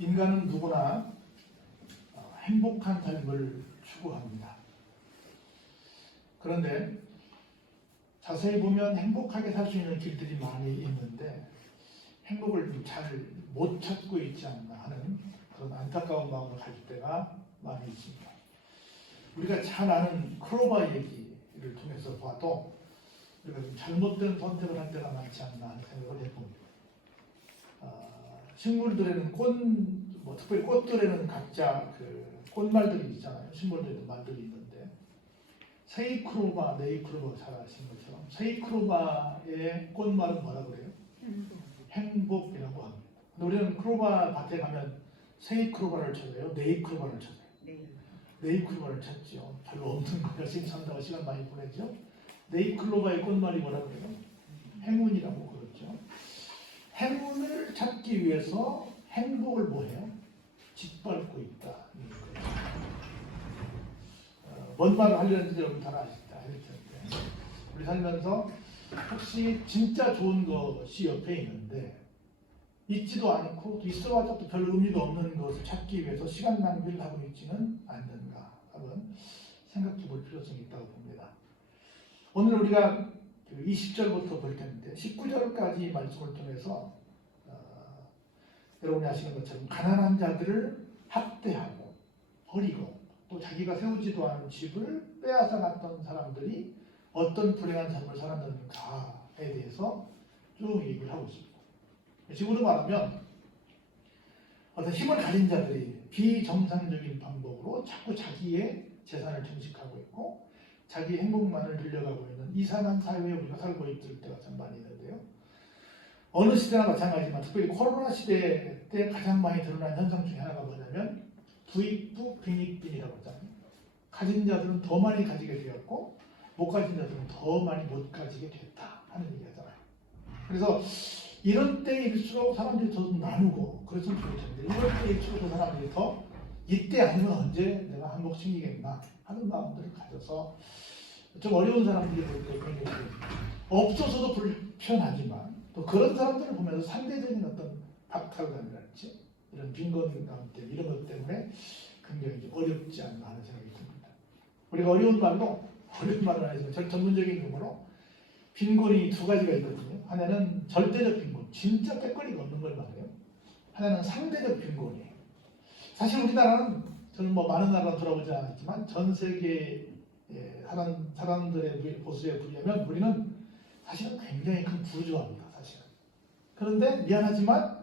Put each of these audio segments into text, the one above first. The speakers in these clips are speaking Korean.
인간은 누구나 행복한 삶을 추구합니다. 그런데 자세히 보면 행복하게 살 수 있는 길들이 많이 있는데 행복을 잘 못 찾고 있지 않나 하는 그런 안타까운 마음을 가질 때가 많이 있습니다. 우리가 잘 아는 클로버 얘기를 통해서 봐도 우리가 좀 잘못된 선택을 할 때가 많지 않나 하는 생각을 해봅니다. 식물들에는 특별히 꽃들에는 각자 그 꽃말들이 있잖아요. 식물들에도 말들이 있는데 세이크로바, 네이크로바 잘 아시는 것처럼 세이크로바의 꽃말은 뭐라 그래요? 행복이라고 합니다. 근데 우리는 크로바 밭에 가면 세이크로바를 찾아요? 네이크로바를 찾아요? 네이크로바를 찾죠. 별로 없는 거 열심히 산다고 시간 많이 보내죠. 네이클로바의 꽃말이 뭐라 그래요? 행운이라고 그러죠. 행운을 찾기 위해서 행복을 뭐해요? 짓밟고 있다. 뭔 말을 하려는지 여러분 다 아시다 할 텐데 우리 살면서 혹시 진짜 좋은 것이 옆에 있는데 있지도 않고 있어봤자 또 별 의미도 없는 것을 찾기 위해서 시간 낭비를 하고 있지는 않는가 한번 생각해 볼 필요성이 있다고 봅니다. 오늘 우리가 20절부터 볼 텐데 19절까지 말씀을 통해서 여러분이 아시는 것처럼 가난한 자들을 학대하고 버리고 또 자기가 세우지도 않은 집을 빼앗아 갔던 사람들이 어떤 불행한 삶을 살았는가에 대해서 쭉 얘기를 하고 있습니다. 지금으로 말하면 어떤 힘을 가진 자들이 비정상적인 방법으로 자꾸 자기의 재산을 증식하고 있고 자기 행복만을 늘려가고 있는 이상한 사회에 우리가 살고 있을 때가 참 많이 있는데요. 어느 시대나 마찬가지지만 특별히 코로나 시대 때 가장 많이 드러난 현상 중에 하나가 뭐냐면 부익부 빈익빈이라고 하잖아요. 가진 자들은 더 많이 가지게 되었고 못 가진 자들은 더 많이 못 가지게 됐다 하는 얘기잖아요. 그래서 이런 때일수록 사람들이 더 나누고 그랬으면 좋을 텐데 이럴 때일수록 사람들이 더 이때 아니면 언제 내가 한몫 챙기겠나 하는 마음들을 가져서 좀 어려운 사람들이 볼 때 굉장히 없어서도 불편하지만 또 그런 사람들을 보면서 상대적인 어떤 박탈감이랄지 이런 빈곤감 때문에 이런 것 때문에 굉장히 어렵지 않나 하는 생각이 듭니다. 우리가 어려운 말은 아니지만 전문적인 용어로 빈곤이 두 가지가 있거든요. 하나는 절대적 빈곤, 진짜 빼거리가 없는 걸 말해요. 하나는 상대적 빈곤이에요. 사실 우리나라는 저는 많은 나라 돌아보지 않았지만 전 세계의 사람들의 보수에 비하면 우리는 사실은 굉장히 큰 부주합니다. 사실은. 그런데 미안하지만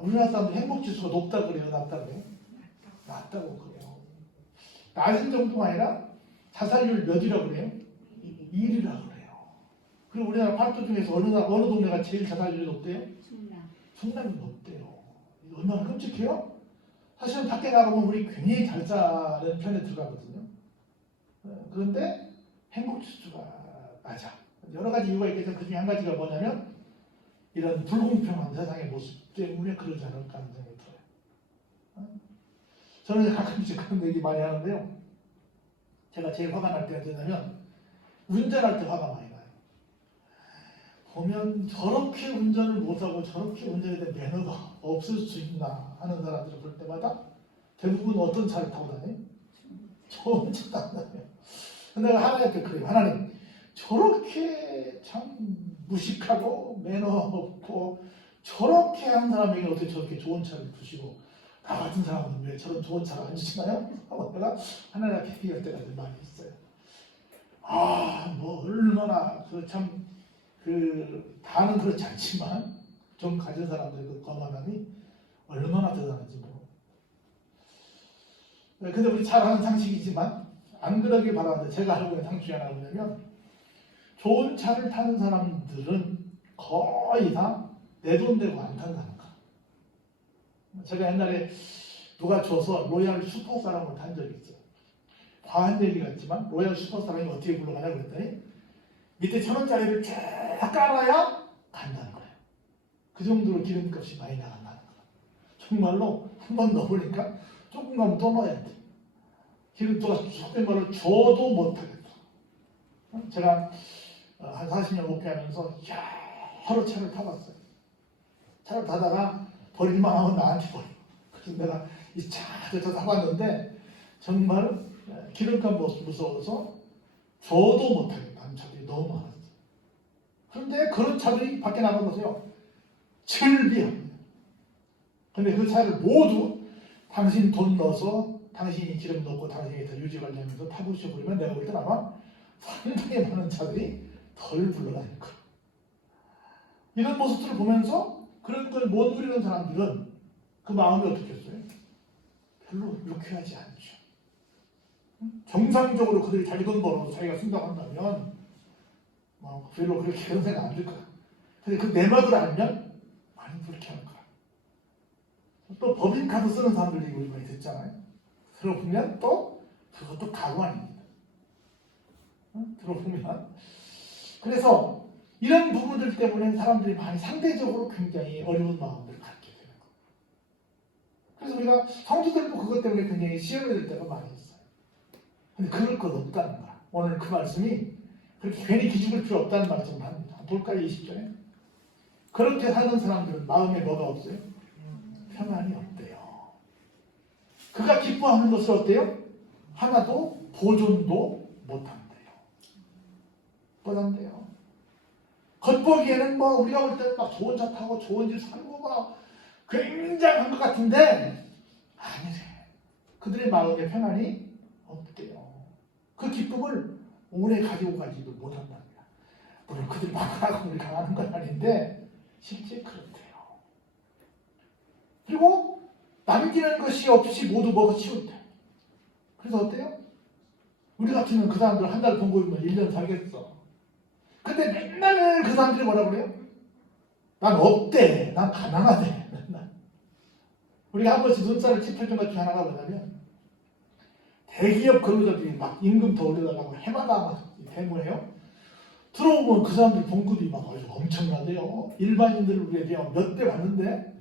우리나라 사람들 행복지수가 높다 그래요? 낮다 그래요? 낮다고 그래요. 낮은 정도가 아니라 자살률 몇이라고 그래요? 1이라고 그래요. 그리고 우리나라 팔도 중에서 어느 동네가 제일 자살률이 높대요? 충남이 높대요. 얼마나 끔찍해요? 사실은 밖에 나가보면 우리 굉장히 잘 사는 편에 들어가거든요. 그런데 행복지수가 낮아. 여러 가지 이유가 있겠지만 그 중에 한 가지가 뭐냐면 이런 불공평한 세상의 모습 때문에 그러지 않을까 하는 생각이 들어요. 저는 가끔씩 그런 얘기 많이 하는데요. 제가 제일 화가 날 때가 언제냐면 운전할 때 화가 많이 나요. 보면 저렇게 운전을 못하고 저렇게 운전에 대한 매너가 없을 수 있나 하는 사람들을 볼 때마다 대부분 어떤 차를 타고 다녀요? 좋은 차 타고 다녀요. 근데 내가 하나님께 그래요. 하나님 저렇게 참 무식하고 매너 없고 저렇게 한 사람에게 어떻게 저렇게 좋은 차를 주시고 나 같은 사람은 왜 저런 좋은 차를 안 주시나요? 하고 내가 하나님께 얘기할 때가 많이 있어요. 얼마나 다는 그렇지 않지만 좀 가진 사람들의 그 거만함이 얼마나 대단한지 모르고. 근데 우리 잘 아는 상식이지만 안 그러길 바라는데 제가 알고 있는 상식이 하나 뭐냐면 좋은 차를 타는 사람들은 거의 다 내 돈 내고 안 탄다는 거. 제가 옛날에 누가 줘서 로얄 슈퍼사랑을 탄 적이 있어요. 과한 얘기 같지만 로얄 슈퍼사랑이 어떻게 굴러가냐 그랬더니 밑에 1,000원짜리를 쫙 깔아야 간다는 거예요. 그 정도로 기름값이 많이 나간다는 거예요. 정말로 한 번 넣어보니까 조금 가면 또 넣어야 돼. 기름값 속된 말로 줘도 못하겠다. 제가 한 40년 목회하면서 여러 차를 타봤어요. 차를 타다가 버릴만 하면 나한테 버리고 그래서 내가 이 차를 타봤는데 정말 기름값 무서워서 저도 못하겠다는 차들이 너무 많았어요. 그런데 그런 차들이 밖에 나가보세요. 즐비합니다. 근데 그 차를 모두 당신 돈 넣어서 당신이 기름 넣고 당신이 더 유지 관리하면서 타보셔버리면 내가 볼 때는 아마 상당히 많은 차들이 덜 불러다닐 거예요. 이런 모습들을 보면서 그런 걸 못 누리는 사람들은 그 마음이 어떻겠어요? 별로 유쾌하지 않죠. 정상적으로 그들이 자기 돈 벌어서 자기가 쓴다고 한다면 별로 그렇게 그런 생각 안 들 거야. 근데 그 내막을 알면 많이 불쾌할 거야. 또 법인카드 쓰는 사람들 얘기 우리 많이 듣잖아요. 들어보면 또 그것도 가루 아닙니다. 들어보면 그래서 이런 부분들 때문에 사람들이 많이 상대적으로 굉장히 어려운 마음을 갖게 되는 거예요. 그래서 우리가 성도들도 그것 때문에 굉장히 시험이 될 때가 많이 있어요. 근데 그럴 것 없다는 거야. 오늘 그 말씀이 그렇게 괜히 기죽을 필요 없다는 말씀을 합니다. 볼까요? 20절에 그렇게 사는 사람들은 마음에 뭐가 없어요? 평안이 없대요. 그가 기뻐하는 것을 어때요? 하나도 보존도 못한대요. 못한대요. 겉보기에는 우리가 볼 때는 막 좋은 차 타고 좋은 집 살고 막 굉장한 것 같은데 아니래. 그들의 마음에 평안이 없대요. 그 기쁨을 오래 가지고 가지도 못한답니다. 물론 그들이 막하고 우리 강하는 건 아닌데 실제 그렇대요. 그리고 남기는 것이 없이 모두 먹어치운대. 그래서 어때요? 우리 같으면 그 사람들 한 달 돈 벌면 1년 살겠어. 근데 맨날 그 사람들이 뭐라 그래요? 난 없대. 난 가난하대. 맨날. 우리가 한 번씩 눈살을 찌푸렸던 것 중에 하나가 뭐냐면 대기업 근로자들이 막 임금 더 올려달라고 해마다 막 대모해요. 들어오면 그 사람들 봉급이 막 아주 엄청나대요. 일반인들 우리에 비하면 몇 배 받는데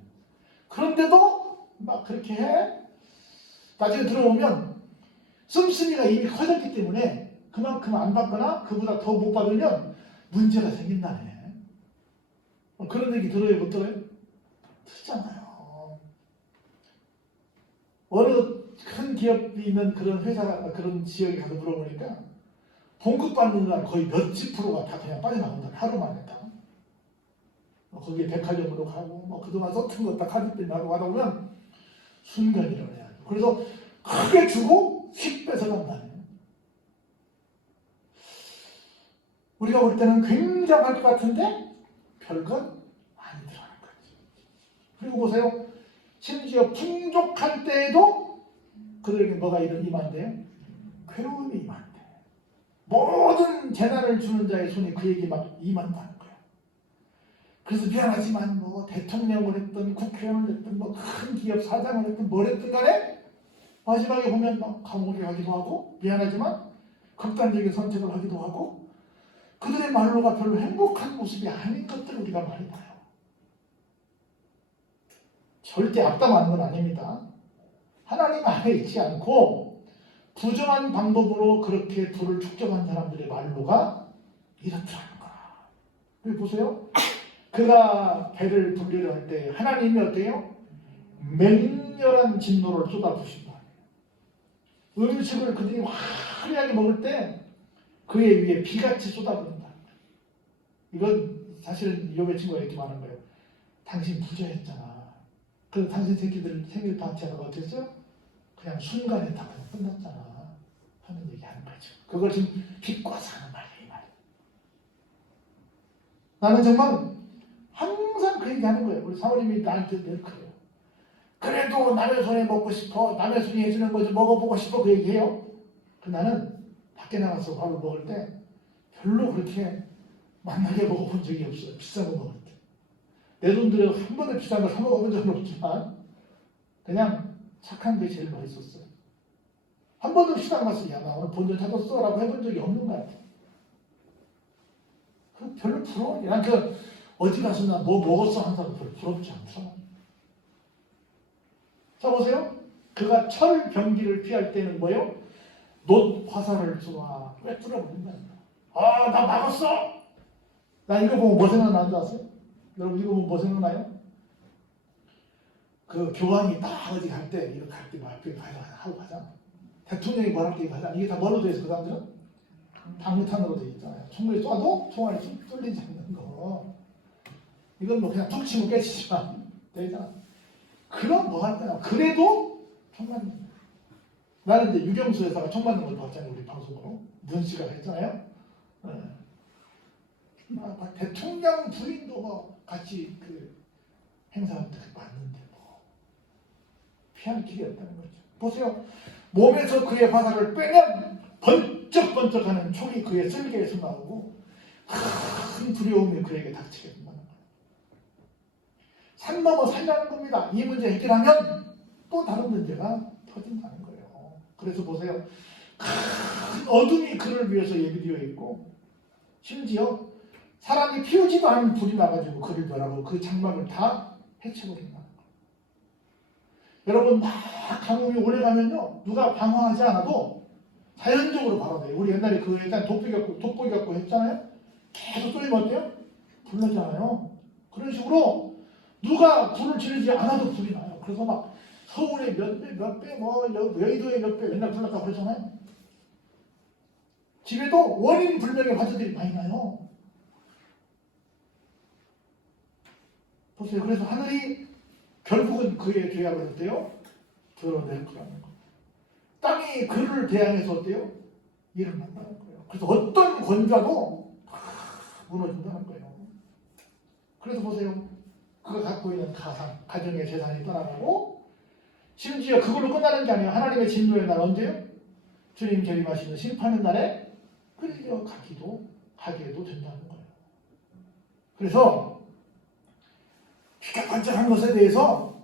그런데도 막 그렇게 해. 나중에 들어오면 씀씀이가 이미 커졌기 때문에 그만큼 안 받거나 그보다 더 못 받으면 문제가 생긴다네. 그런 얘기 들어요? 못 들어요? 듣잖아요. 어느 큰 기업이 있는 그런 회사, 그런 지역에 가서 물어보니까 봉급 받는 날 거의 몇십 프로가 다 그냥 빠져나온다. 하루 만에 다. 거기에 백화점으로 가고 그동안 썼던 것 다 카드비 나고 하다 보면 순간 일어나야 돼. 그래서 크게 주고 휙 뺏어간다네. 우리가 볼 때는 굉장할 것 같은데 별것 아니더라는 거지. 그리고 보세요. 심지어 풍족할 때에도 그들에게 뭐가 임한대요? 괴로움이 임한대. 모든 재난을 주는 자의 손이 그에게 막 임한다는 거야. 그래서 미안하지만 대통령을 했든 국회의원을 했든 큰 기업 사장을 했든 뭘 했든 간에 마지막에 보면 감옥에 가기도 하고 미안하지만 극단적인 선택을 하기도 하고 그들의 말로가 별로 행복한 모습이 아닌 것들을 우리가 많이 봐요. 절대 악담하는 건 아닙니다. 하나님 안에 있지 않고 부정한 방법으로 그렇게 부를 축적한 사람들의 말로가 이렇더라는 거야. 여기 보세요. 그가 배를 불리려 할 때 하나님이 어때요? 맹렬한 진노를 쏟아부신다. 음식을 그들이 화려하게 먹을 때 그의 위에 비같이 쏟아부른다. 이건 사실은 욥의 친구가 이렇게 말한 거예요. 당신 부자였잖아. 그래서 당신 새끼들 생일 파티하다가 어땠어요? 그냥 순간에 다 그냥 끝났잖아. 하는 얘기 하는 거죠. 그걸 지금 비꼬아서 하는 말이에요. 이 말이. 나는 정말 항상 그 얘기 하는 거예요. 우리 사모님이 나한테 늘 그래요. 그래도 남의 손에 먹고 싶어. 남의 손이 해주는 거 좀 먹어보고 싶어. 그 얘기해요. 나는 밖에 나가서 밥을 먹을 때 별로 그렇게 만나게 먹어본 적이 없어요. 비싼 거 먹을 때. 내 돈 들여 한 번에 비싼 거 사 먹어본 적은 없지만 그냥 착한 게 제일 맛있었어요. 한 번도 시장 가서 야 나 오늘 본전 찾았어 라고 해본 적이 없는 것 같아요. 별로 부러워. 난 어디 가서 나 뭐 먹었어 하는 사람 별로 부럽지 않더라. 자 보세요. 그가 철 병기를 피할 때는 뭐예요? 놋 화살을 쏘아 꿰뚫어버린다. 나 막았어. 나 이거 보면 뭐 생각나는 줄 아세요? 여러분 이거 보면 뭐 생각나요? 그 교황이 딱 어디 갈 때 이거 갈 때 뭐 앞에 하고 가잖아. 대통령이 뭘 할 때 이거 하잖아. 이게 다 뭘로 돼 있어 그 사람들은? 방탄으로 돼 있잖아요. 총알이 쏴도 총알이 뚫리지 않는 거. 이건 뭐 그냥 툭 치면 깨지지만 되잖아. 그럼 뭐 할 때나 그래도 총 맞는 거야. 나는 이제 유경수 여사가 총 맞는 걸 봤잖아요. 우리 방송으로. 문 씨가 했잖아요. 네. 대통령 부인도 뭐 같이 그 행사한테 맞는데 뭐 피할 길이 없다는 거죠. 보세요. 몸에서 그의 화살을 빼면 번쩍번쩍하는 총이 그의 쓸개에서 나오고 큰 두려움이 그에게 닥치게 된다는 거예요. 산 넘어 산이라는 겁니다. 이 문제 해결하면 또 다른 문제가 터진다는 거예요. 그래서 보세요. 큰 어둠이 그를 위해서 예비되어 있고 심지어 사람이 피우지도 않은 불이 나가지고 그를 멸하고 그 장막을 다 해쳐버린다는 거예요. 여러분 막 가뭄이 오래 가면요 누가 방황하지 않아도 자연적으로 바로 돼요. 우리 옛날에 그 일단 돋보기 갖고 했잖아요. 계속 쏘이면 어때요? 불나잖아요. 그런 식으로 누가 불을 지르지 않아도 불이 나요. 그래서 막 서울에 몇 배, 뭐 여의도에 몇 배 맨날 불났다고 그러잖아요. 집에도 원인 불명의 화재들이 많이 나요. 보세요. 그래서 하늘이 결국은 그의 죄악을 어때요? 드러낼 거라는 거. 땅이 그를 대항해서 어때요? 일을 만나는 거예요. 그래서 어떤 권좌도 다 무너진다는 거예요. 그래서 보세요. 그가 갖고 있는 가정의 재산이 떠나가고 심지어 그걸로 끝나는 게 아니에요. 하나님의 진노의 날 언제요? 주님 재림하시는 심판의 날에 끌려가기도 하게도 된다는 거예요. 그래서 귀가 반짝한 것에 대해서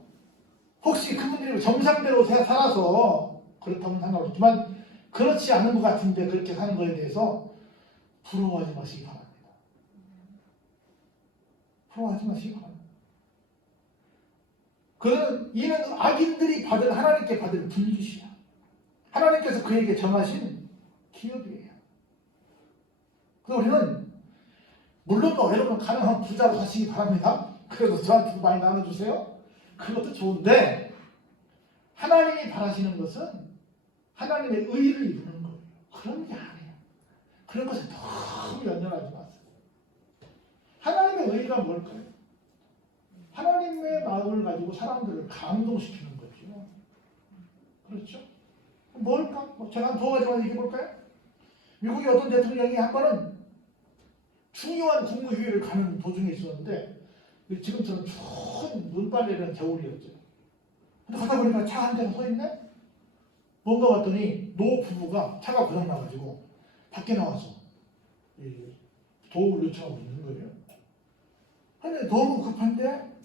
혹시 그분들이 정상대로 살아서 그렇다면 상관없지만 그렇지 않은 것 같은데 그렇게 사는 것에 대해서 부러워하지 마시기 바랍니다. 부러워하지 마시기 바랍니다. 이는 악인들이 받은 하나님께 받은 분깃이야. 하나님께서 그에게 정하신 기업이에요. 그래서 우리는 물론 여러분 가능한 부자로 사시기 바랍니다. 그래서 저한테도 많이 나눠주세요. 그것도 좋은데 하나님이 바라시는 것은 하나님의 의를 이루는 거예요. 그런 게 아니에요. 그런 것에 너무 연연하지 마세요. 하나님의 의가 뭘까요? 하나님의 마음을 가지고 사람들을 감동시키는 거죠. 그렇죠? 뭘까? 제가 두 가지만 얘기해 볼까요? 미국의 어떤 대통령이 한 번은 중요한 국무회의를 가는 도중에 있었는데 지금처럼 추운 눈발 내리는 겨울이었죠. 근데 가다 보니까 차 한 대가 서 있네? 뭔가 봤더니 노 부부가 차가 고장나가지고 밖에 나와서 도움을 요청하고 있는 거예요. 근데 너무 급한데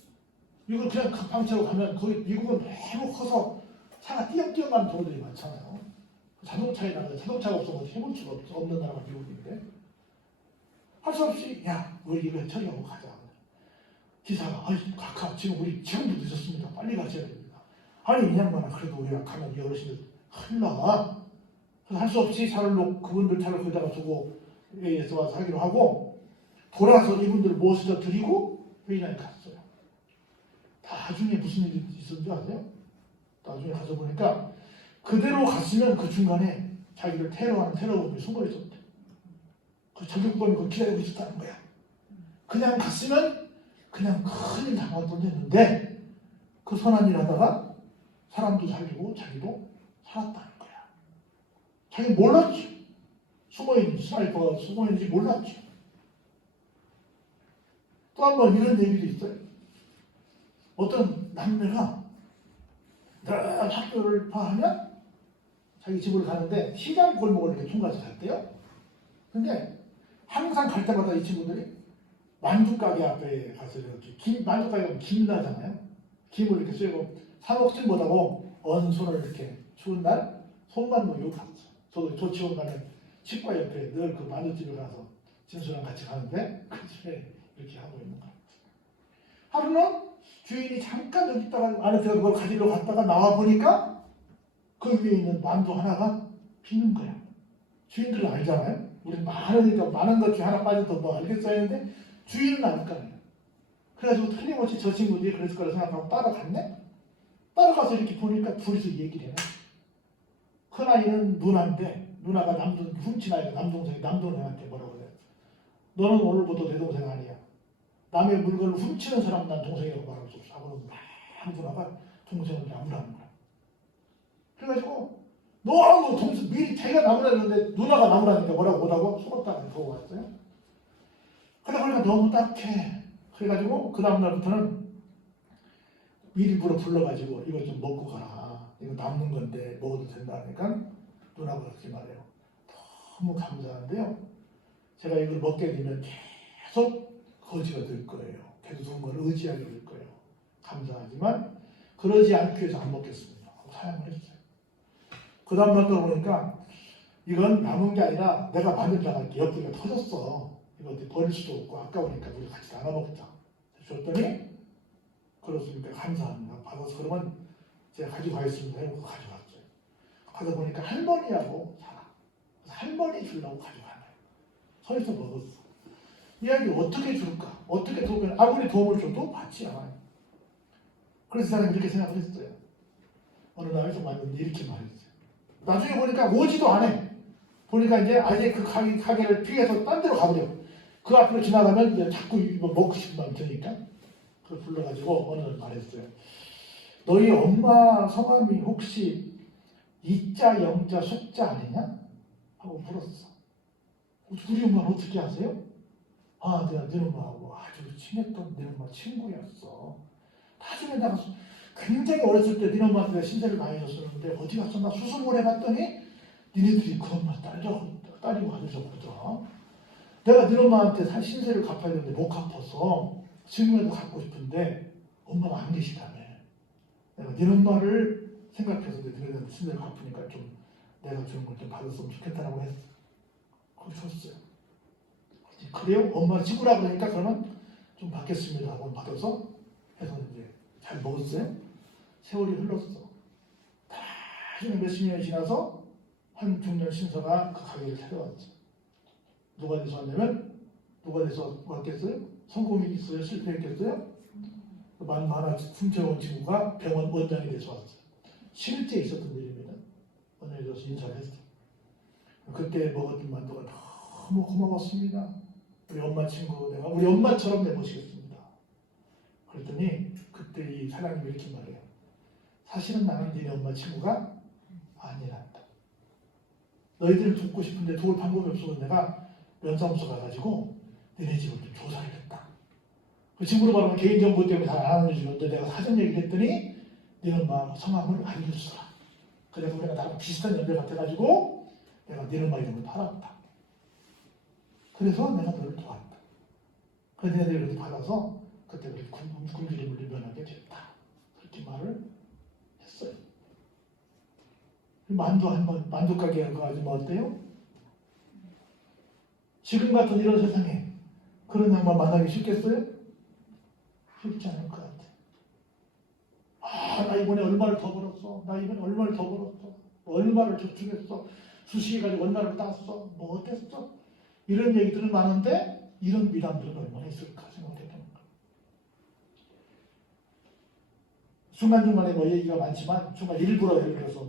이걸 그냥 급한 차로 가면 거기 미국은 너무 커서 차가 띄엄띄엄 가는 도로들이 많잖아요. 자동차가 없어서 해볼 수가 없는 나라가 미국인데 할 수 없이 야 우리 이거 처리하고 가자. 기사가 각하 지금 우리 지금도 늦었습니다. 빨리 가셔야 됩니다. 아니 이 양반아 그래도 우리가 가면 이 어르신들 큰일 나. 그래서 할 수 없이 차를 놓고 그분들 차를 거기다가 두고 회의에서 와서 하기로 하고 돌아서 이분들 모셔다 드리고 회의장에 갔어요. 나중에 무슨 일이 있었는지 아세요? 나중에 가서 보니까 그대로 갔으면 그 중간에 자기를 테러하는 테러범이 숨어 있었대. 그 저격범이 그걸 기다리고 있었다는 거야. 그냥 갔으면 그냥 큰일 당할 뻔했는데 그 선한 일 하다가 사람도 살리고 자기도 살았다는 거야. 자기 몰랐지. 숨어있는지 스나이퍼가 숨어있는지 몰랐지. 또 한 번 이런 얘기도 있어요. 어떤 남매가 늘 학교를 파하면 자기 집으로 가는데 시장 골목을 이렇게 통과해서 갔대요. 근데 항상 갈 때마다 이 친구들이 만두가게 앞에 가서 이렇게 만두가게 가면 김 나잖아요. 김을 이렇게 쐬고 사 먹진 못하고 언손을 이렇게 추운 날 손만 놓고 갔어. 저도 조치원 가면 치과 옆에 늘 그 만두집에 가서 진수랑 같이 가는데 그 집에 이렇게 하고 있는 거야. 하루는 주인이 잠깐 여기 있다가 안에 들어가 그걸 가지러 갔다가 나와 보니까 그 위에 있는 만두 하나가 비는 거야. 주인들은 알잖아요. 우리 많으니까 많은 것 중에 하나 빠져도 뭐 알겠어야 했는데 주인은 알 거 아니에요. 그래가지고 틀림없이 저 친구들이 그랬을 거라 생각하고 따라갔네? 따라가서 이렇게 보니까 둘이서 얘기를 해. 큰아이는 누나인데 누나가 훔친 아이가 남동생한테 뭐라고 그래. 너는 오늘부터 내 동생 아니야. 남의 물건을 훔치는 사람 난 동생이라고 말할 수 없어. 하고는 막 누나가 동생을 나무라는 거야. 그래가지고 너무 동생 미리 자기가 나무라는데 누나가 나무라니까 뭐라고 못하고 속았다가 더 왔어요. 그러다 보니까 너무 딱해. 그래가지고 그 다음날부터는 미리 불러가지고 이거 좀 먹고 가라. 이거 남는 건데 먹어도 된다니까 누나가 그렇게 말해요. 너무 감사한데요. 제가 이걸 먹게 되면 계속 거지가 될 거예요. 계속 그런 걸 의지하게 될 거예요. 감사하지만 그러지 않기 위해서 안 먹겠습니다. 하고 사양을 했어요. 그 다음날 또 보니까 이건 남은 게 아니라 내가 만들다가 이렇게 옆구리가 터졌어. 이거 어떻게 버릴 수도 없고 아까우니까 우리 같이 나눠 먹자. 줬더니 그렇습니까? 감사합니다. 받아서 그러면 제가 가지고 가겠습니다. 이러고 가져갔어요. 가다 보니까 할머니하고 살아. 그래서 할머니 주려고 가져가나요. 서에서 먹었어. 이 아이를 어떻게 줄까? 어떻게 도움을, 아무리 도움을 줘도 받지 않아요. 그래서 사람이 이렇게 생각을 했어요. 어느 날에 좀 왔는데 이렇게 말했어요. 나중에 보니까 오지도 않아. 보니까 이제 아예 그 가게를 피해서 딴 데로 가버려. 그 앞으로 지나가면 이제 자꾸 먹고 싶은 마음이 드니까 그걸 불러가지고 어느 날 말했어요. 너희 엄마 성함이 혹시 이자, 영자, 속자 아니냐? 하고 물었어. 우리 엄마는 어떻게 아세요? 아, 내가 네 엄마하고 아주 친했던 네 엄마 친구였어. 나중에 내가 굉장히 어렸을 때 네 엄마한테 내가 신세를 많이 줬었는데 어디 갔어? 나 수습을 해봤더니 니네들이 그 엄마 딸이고 아들이었거든. 내가 네 엄마한테 신세를 갚아야 되는데 못 갚아서 지금이라도 갚고 싶은데 엄마가 안 계시다며. 내가 네 엄마를 생각해서 너희들한테 신세를 갚으니까 좀 내가 주는 걸 좀 받았으면 좋겠다라고 했어. 그걸 줬어요. 그래요? 엄마 찍으라 그러니까 그러면 좀 받겠습니다 하고 받아서 해서 이제 잘 먹었어요. 세월이 흘렀어. 나중에 몇십 년이 지나서 한 중년 신사가 그 가게를 찾아왔죠. 누가 돼서 왔냐면 누가 돼서 왔겠어요? 성공이 있어요? 실패했겠어요? 만만한 훔쳐온 친구가 병원 원장이 돼서 왔어요. 실제 있었던 일입니다. 원장이 돼서 인사를 했어요. 그때 먹었던 만두가 너무 고마웠습니다. 우리 엄마 친구 내가 우리 엄마처럼 내모시겠습니다. 그랬더니 그때 이 사장님이 이렇게 말해요. 사실은 나는 니네 엄마 친구가 아니란다. 너희들을 돕고 싶은데 도울 방법이 없어서 내가 면사무소 가가지고 니네 집을 좀 조사를 했다. 그 친구로 말하면 개인정보 때문에 잘 안 알려주는데 내가 사전 얘기를 했더니 니네 엄마 성함을 알려주더라. 그래서 우리가 나랑 비슷한 연배 같아가지고 내가 니네 엄마 이름을 팔았다. 그래서 내가 너를 도왔다. 그래서 내가 이렇게 받아서 그때 우리 굶주림을 유면하게 됐다. 그렇게 말을 했어요. 만두 가게 그 아줌마 어때요? 지금 같은 이런 세상에 그런 양반 만나기 쉽겠어요? 쉽지 않을 것 같아. 아, 나 이번에 얼마를 더 벌었어. 나 이번에 얼마를 더 벌었어. 얼마를 저축했어. 수식해가지고 얼마를 땄어. 뭐 어땠어? 이런 얘기들은 많은데 이런 미담들은 얼마나 있을까 생각해보는 거예요. 중간중간에 뭐 얘기가 많지만 정말 일부러 예를 들어서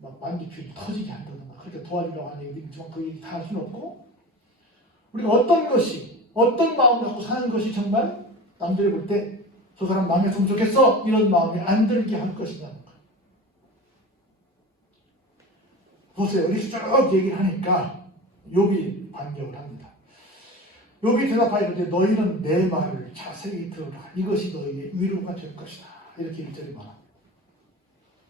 막 만두피 터지게 한다든가 그렇게 도와주려고 하는 얘기도 있지만 그 얘기 다 할 수는 없고 우리가 어떤 것이 어떤 마음을 갖고 사는 것이 정말 남들이 볼 때 저 사람 망했으면 좋겠어 이런 마음이 안 들게 할 것이냐는 거예요. 보세요. 이렇게 쭉 얘기를 하니까 욥이 반격을 합니다. 욥이 대답하기를 너희는 내 말을 자세히 들으라. 이것이 너희의 위로가 될 것이다. 이렇게 1절이 말합니다.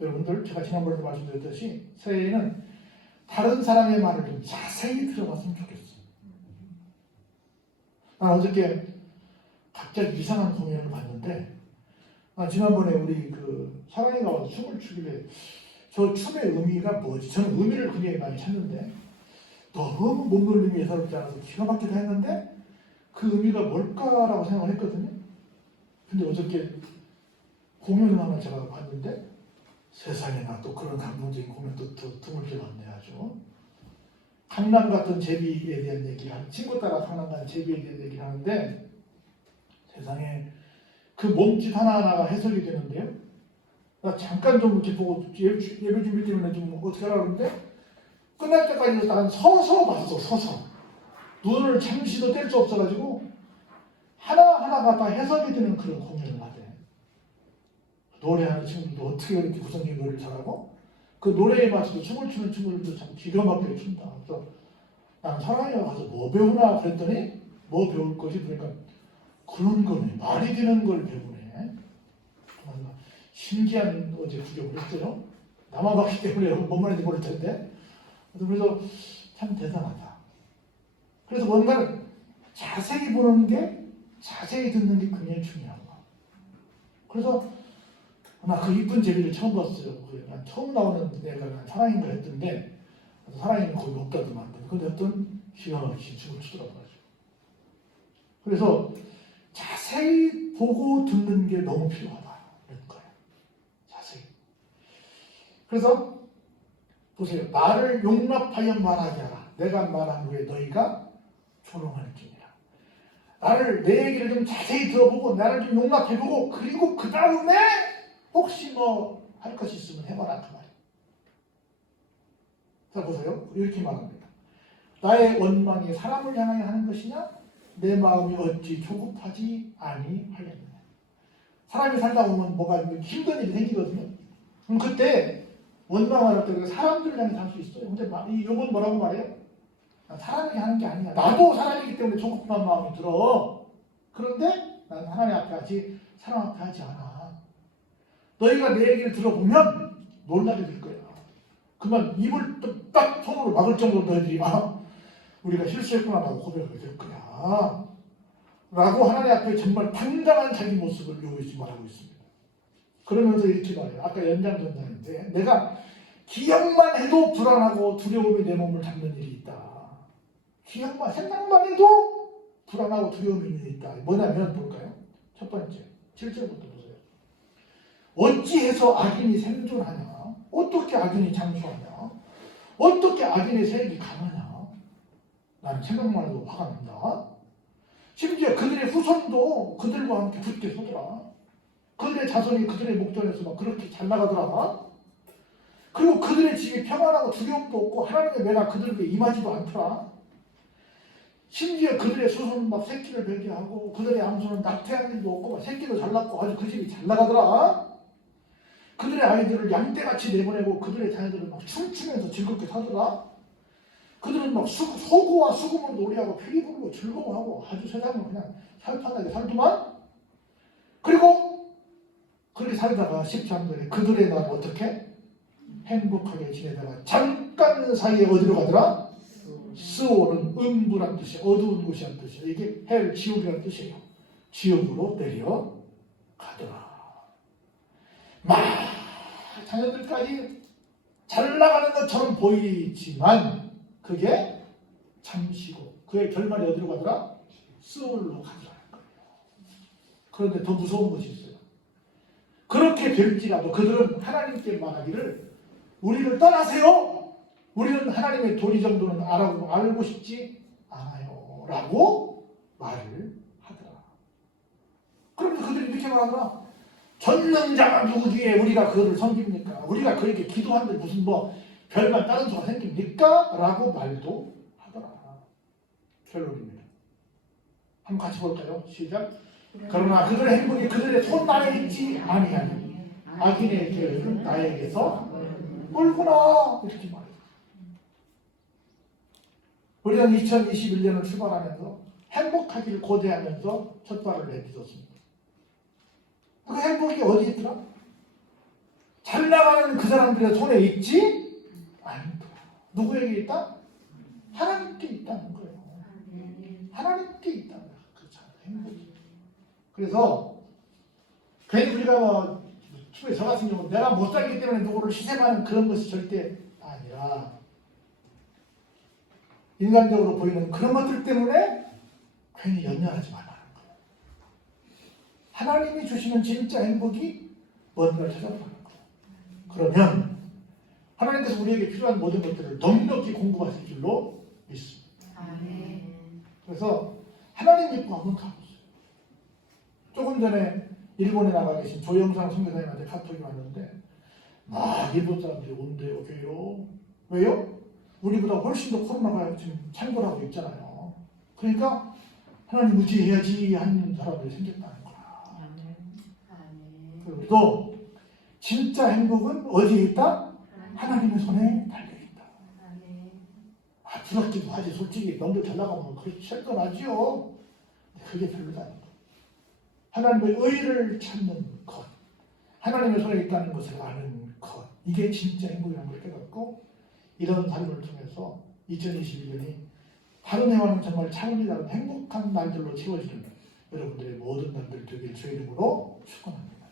여러분들 제가 지난번에도 말씀드렸듯이 새해에는 다른 사람의 말을 좀 자세히 들어봤으면 좋겠어요. 난 어저께 갑자기 이상한 공연을 봤는데 지난번에 우리 그 사랑이가 와서 춤을 추길래 저 춤의 의미가 뭐지? 저는 의미를 굉장히 많이 찾는데 너무 몸놀림이 예사롭지 않아서 기가 막히다 했는데 그 의미가 뭘까라고 생각을 했거든요. 근데 어저께 공연을 하나 제가 봤는데 세상에 나 또 그런 감동적인 공연도 드물게 봤네 아주. 강남 같은 제비에 대한 얘기를 하는 친구 따라 강남 가는 제비에 대한 얘기를 하는데 세상에 그 몸짓 하나하나가 해석이 되는데요. 나 잠깐 좀 이렇게 보고 예배 준비 때문에 좀 어떻게 하라 그러는데 끝날 때까지 난 서서 봤어. 서서 눈을 잠시도 뗄 수 없어가지고 하나하나가 다 해석이 되는 그런 공연을 하대. 노래하는 친구들도 어떻게 그렇게 구성적인 노래를 잘하고 그 노래에 맞춰서 춤을 추는 친구들도 참 기가 막히게 춘다. 그래서 난 사랑에 가서 뭐 배우나 그랬더니 뭐 배울 거지? 그러니까 그런 거네. 말이 되는 걸 배우네. 정말 신기한 어제 구경을 했어요. 나만 봤기 때문에 뭔 말인지 모를 텐데. 그래서 참 대단하다. 그래서 뭔가를 자세히 보는 게 자세히 듣는 게 굉장히 중요한 거. 그래서 나 그 이쁜 제비를 처음 봤어요. 난 처음 나오는 애가 사랑인가 했던데 사랑이는 거기 없다더만. 근데 어떤 기가 막힌 춤을 추더라고요. 그래서 자세히 보고 듣는 게 너무 필요하다. 그런 거예요. 자세히. 그래서 보세요. 나를 용납하여 말하게 하라. 내가 말한 후에 너희가 조롱할지니라. 나를 내 얘기를 좀 자세히 들어보고 나를 좀 용납해보고 그리고 그 다음에 혹시 뭐 할 것이 있으면 해봐라 그 말이에요. 자 보세요. 이렇게 말합니다. 나의 원망이 사람을 향하여 하는 것이냐? 내 마음이 어찌 조급하지 아니하려느냐. 사람이 살다 보면 뭐가 힘든 일이 생기거든요. 그럼 그때 원망할 때 사람들을 향해 할 수 있어요. 근데 이 요건 뭐라고 말해요? 사람이 하는 게 아니야. 나도 사람이기 때문에 조급한 마음이 들어. 그런데 난 하나님 앞에 하지 사람 앞에 하지 않아. 너희가 내 얘기를 들어보면 놀라게 될 거야. 그만 입을 딱 손으로 막을 정도로 너희들이 우리가 실수했구나라고 고백하게 될 거야. 라고 하나님 앞에 정말 당당한 자기 모습을 요구하지 말하고 있습니다. 그러면서 이렇게 말해요. 아까 연장전장인데 내가 기억만 해도 불안하고 두려움이 내 몸을 잡는 일이 있다. 기억만 생각만 해도 불안하고 두려움이 있는 일이 있다. 뭐냐면 볼까요? 첫 번째 7절부터 보세요. 어찌해서 악인이 생존하냐? 어떻게 악인이 장수하냐? 어떻게 악인의 세력이 강하냐? 나는 생각만 해도 화가 난다. 심지어 그들의 후손도 그들과 함께 붙게 서더라. 그들의 자손이 그들의 목전에서 막 그렇게 잘 나가더라. 그리고 그들의 집이 평안하고 두려움도 없고 하나님의 매가 그들에게 임하지도 않더라. 심지어 그들의 수손은 막 새끼를 뱉게 하고 그들의 암소는 낙태한 일도 없고 막 새끼도 잘 낳고 아주 그 집이 잘 나가더라. 그들의 아이들을 양떼같이 내보내고 그들의 자녀들은 막 춤추면서 즐겁게 살더라. 그들은 막 소고와 수금을 놀이하고 피리 부르고 즐거워하고 아주 세상을 그냥 살판하게 살더만. 그리고 그렇게 살다가 13절에 그들의 날 어떻게? 행복하게 지내다가 잠깐 사이에 어디로 가더라? 스오는 음부란 뜻이야. 어두운 곳이란 뜻이야. 이게 헬, 지옥이란 뜻이에요. 지옥으로 내려가더라. 막 자녀들까지 잘 나가는 것처럼 보이지만 그게 잠시고 그의 결말이 어디로 가더라? 스올로 가더라는 거예요. 그런데 더 무서운 것이 있어요. 그렇게 될지라도 그들은 하나님께 말하기를 우리를 떠나세요. 우리는 하나님의 도리 정도는 알고 싶지 않아요. 라고 말을 하더라. 그러면서 그들이 이렇게 말하더라. 전능자가 누구기에 우리가 그를 섬깁니까? 우리가 그에게 기도하는데 무슨 뭐 별반 다른 수가 생깁니까? 라고 말도 하더라. 결론입니다. 한번 같이 볼까요? 시작. 그러나 그들의 행복이 그들의 손 안에 있지 아니하니 악인의 계획은 나에게서 멀구나. 이렇게 말해요. 우리는 2021년을 출발하면서 행복하기를 고대하면서 첫 발을 내딛었습니다. 그 행복이 어디 있더라? 잘 나가는 그 사람들의 손에 있지? 아니더라. 누구에게 있다? 하나님께 있다는 거예요. 하나님께 있다는 거예요. 그 행복이. 그래서 괜히 우리가 뭐 저 같은 경우 내가 못 살기 때문에 누구를 희생하는 그런 것이 절대 아니라 인간적으로 보이는 그런 것들 때문에 괜히 연연하지 말라는 거예요. 하나님이 주시는 진짜 행복이 뭔가를 찾아보는 거예요. 그러면 하나님께서 우리에게 필요한 모든 것들을 넉넉히 공급하실 줄로 믿습니다. 그래서 하나님 믿고 한번 가보세요. 조금 전에 일본에 나가 계신 조영상 선교사님한테 카톡이 왔는데 일본 사람들이 온대요 교회로. 왜요? 우리보다 훨씬 더 코로나가 지금 창궐하고 있잖아요. 그러니까 하나님 의지해야지 하는 사람들이 생겼다는 거야. 그리고 진짜 행복은 어디에 있다? 하나님의 손에 달려있다. 부럽기도 하지. 솔직히 너무 잘 나가면 그게 실컷하지요. 그게 별로다. 하나님의 의를 찾는 것, 하나님의 손에 있다는 것을 아는 것, 이게 진짜 행복이라는 걸 깨닫고 이런 삶을 통해서 2021년이 다른 해와는 정말 차원이 다른 행복한 날들로 채워지는 여러분들의 모든 날들 되길 주의 이름으로 축원합니다.